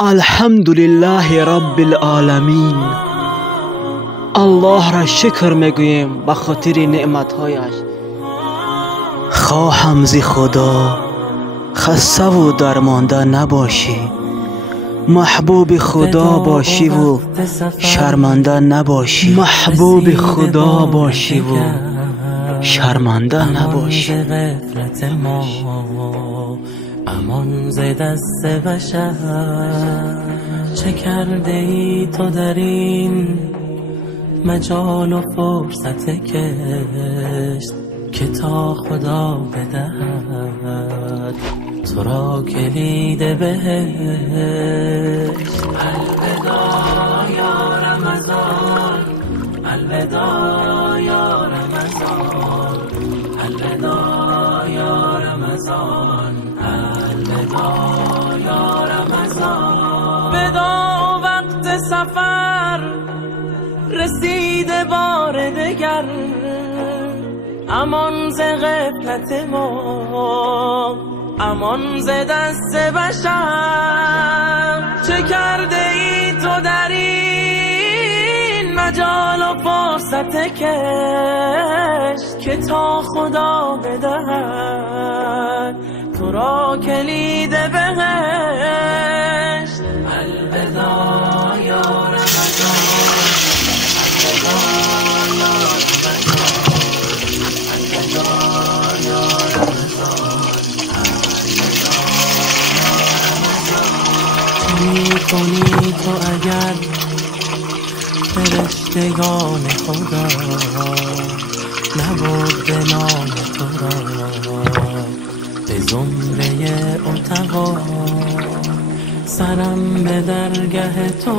الحمدلله رب العالمین. الله را شکر میگویم به خاطر نعمتهایش. خواهم ز خدا خسته و درمانده نباشی، محبوب خدا باشی و شرمنده نباشی، محبوب خدا باشی و شرمنده نباشی. امان ز دست بشر، چه کرده ای تو در این مجال و فرصت کشت که تا خدا بدهد تو را کلید بهشت. الوداع یا رمضان، الوداع یا رمضان، الوداع یا رمضان، الوداع یا رمضان. وداع وقت سفر رسیده بار دگر، امان ز غفلت ما، امان ز دست بشر. چه کرده ای تو در این مجال و فرصت کشت که تا خدا بدهد تو را کلید بهشت. الوداع یا رمضان، الوداع یا رمضان، چه می‌کنی تو اگر فرشتگان خدا نبرده نام تو را به زمره اتقا؟ سرم به درگه تو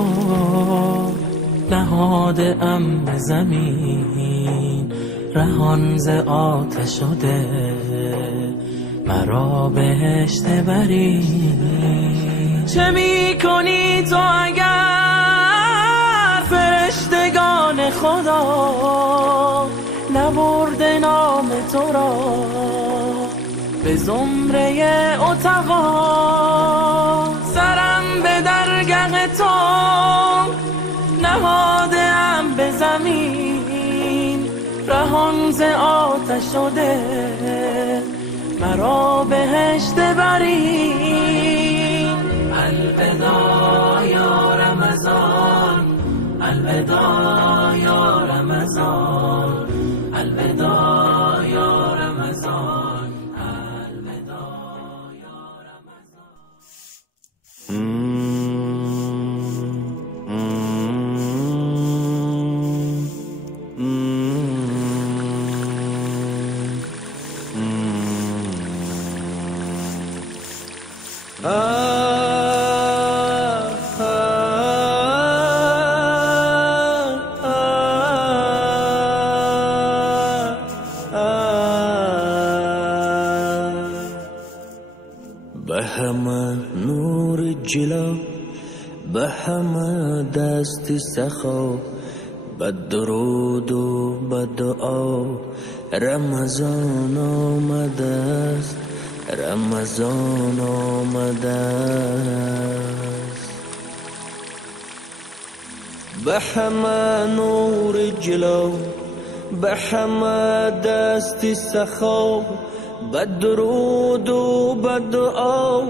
نهاده ام به زمین، رهان ز آتش شده مرا بهشت بری. چه می کنی تو اگر فرشتگان خدا نبرده نام تو را به زمره اتقا؟ سرم به درگه تو نهاده ام به زمین، رهان ز آتش شده مرا بهشت برین. الوداع یا رمضان، الوداع یا رمضان، الوداع یا رمضان، الوداع یا به همه نور جلا، به همه دست سخا، به درود و به دعا رمضان آمده است، رمضان آمده است. به همه نور جلا، به همه دست سخا، به درود و به دعا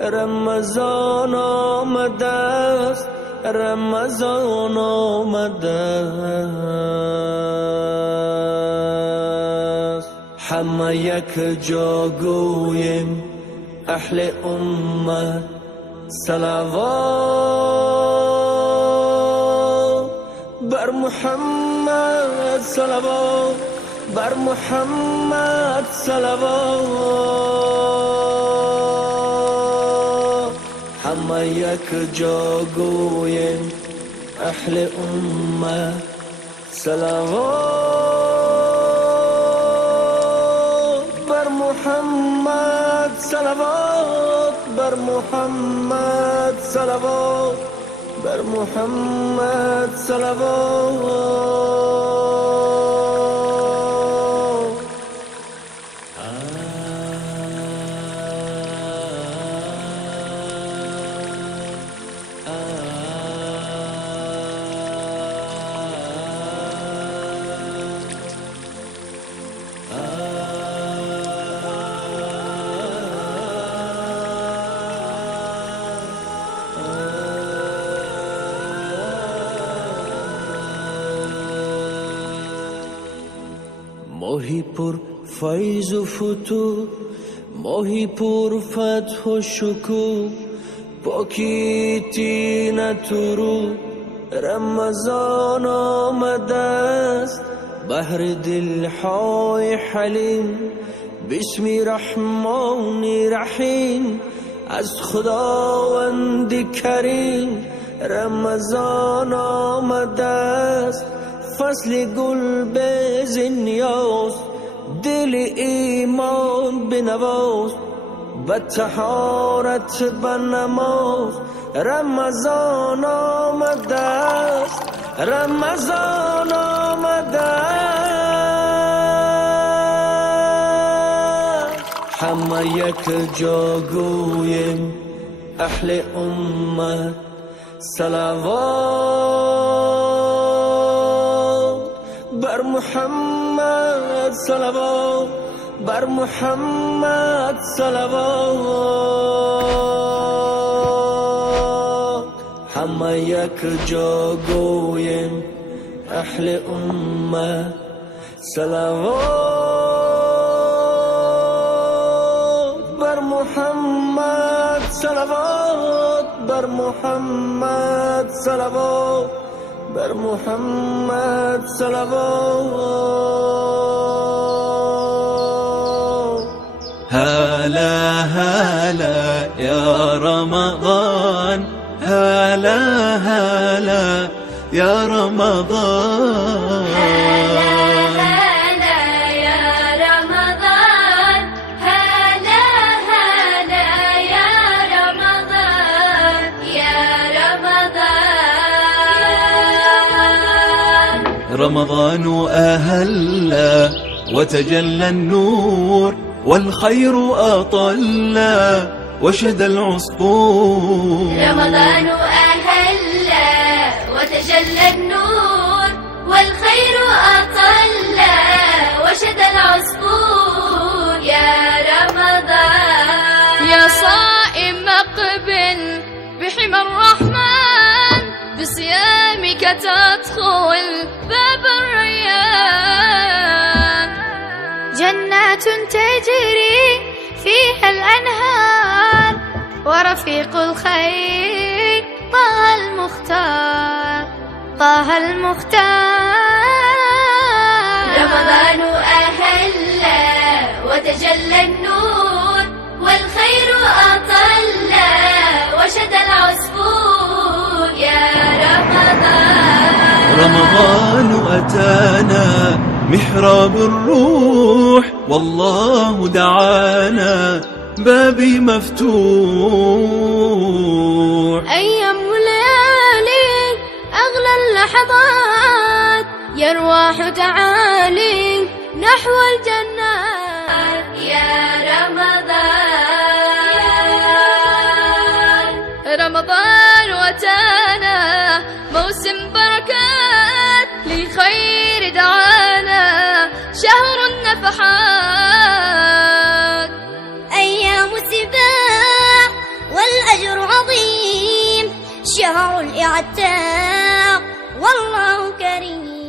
رمضان آمده است، رمضان آمده است. همه یک جا گویم اهل امت صلوات بر محمد، صلوات بر محمد، صلوات. همه یک جا گویم اهل امت صلوات بر محمد، صلوات بر محمد، صلوات بر محمد، صلوات. ماهی پر فیض و فتوح، ماهی پر فتح و شکوه، پاکی طینت و روح. رمضان آمده است بهر دلهای حلیم، بسم رحمان رحیم از خداوند کریم. رمضان آمده است فصل گل به نیاز، دل ایمان بنواز به طهارت به نماز. رمضان آمده است، رمضان آمده است. همه یک جا گویم اهل امت صلوات بر محمد، صلوات بر محمد، صلوات. همه یک جا گویم اهل امت صلوات بر محمد، صلوات بر محمد، صلوات بر محمد، صلوات. هلا هلا يا رمضان، هلا هلا يا رمضان، هلا هلا يا رمضان، هلا هلا يا رمضان، يا رمضان. رمضان أهلا وتجلى النور، والخير أطلّا وشد العصفور. رمضان أهلا وتجلى النور، والخير أطلّا وشد العصفور. يا رمضان يا صائم أقبل بحمى الرحمن، بصيامك تدخل باب الريان. جنات تجري فيها الأنهار، ورفيق الخير طه المختار، طه المختار. رمضان أهلا وتجلى النور، والخير أطلّا وشد العصفور. يا رمضان رمضان أتانا محراب الروح، والله دعانا بابي مفتوح. أيام وليالي أغلى اللحظات، يا أرواح تعالي نحو الجنات. يا رمضان رمضان وتانا موسم بركات، لخير دعانا شهر النفحات. أيام سباع والأجر عظيم، شهر الإعتاق والله كريم.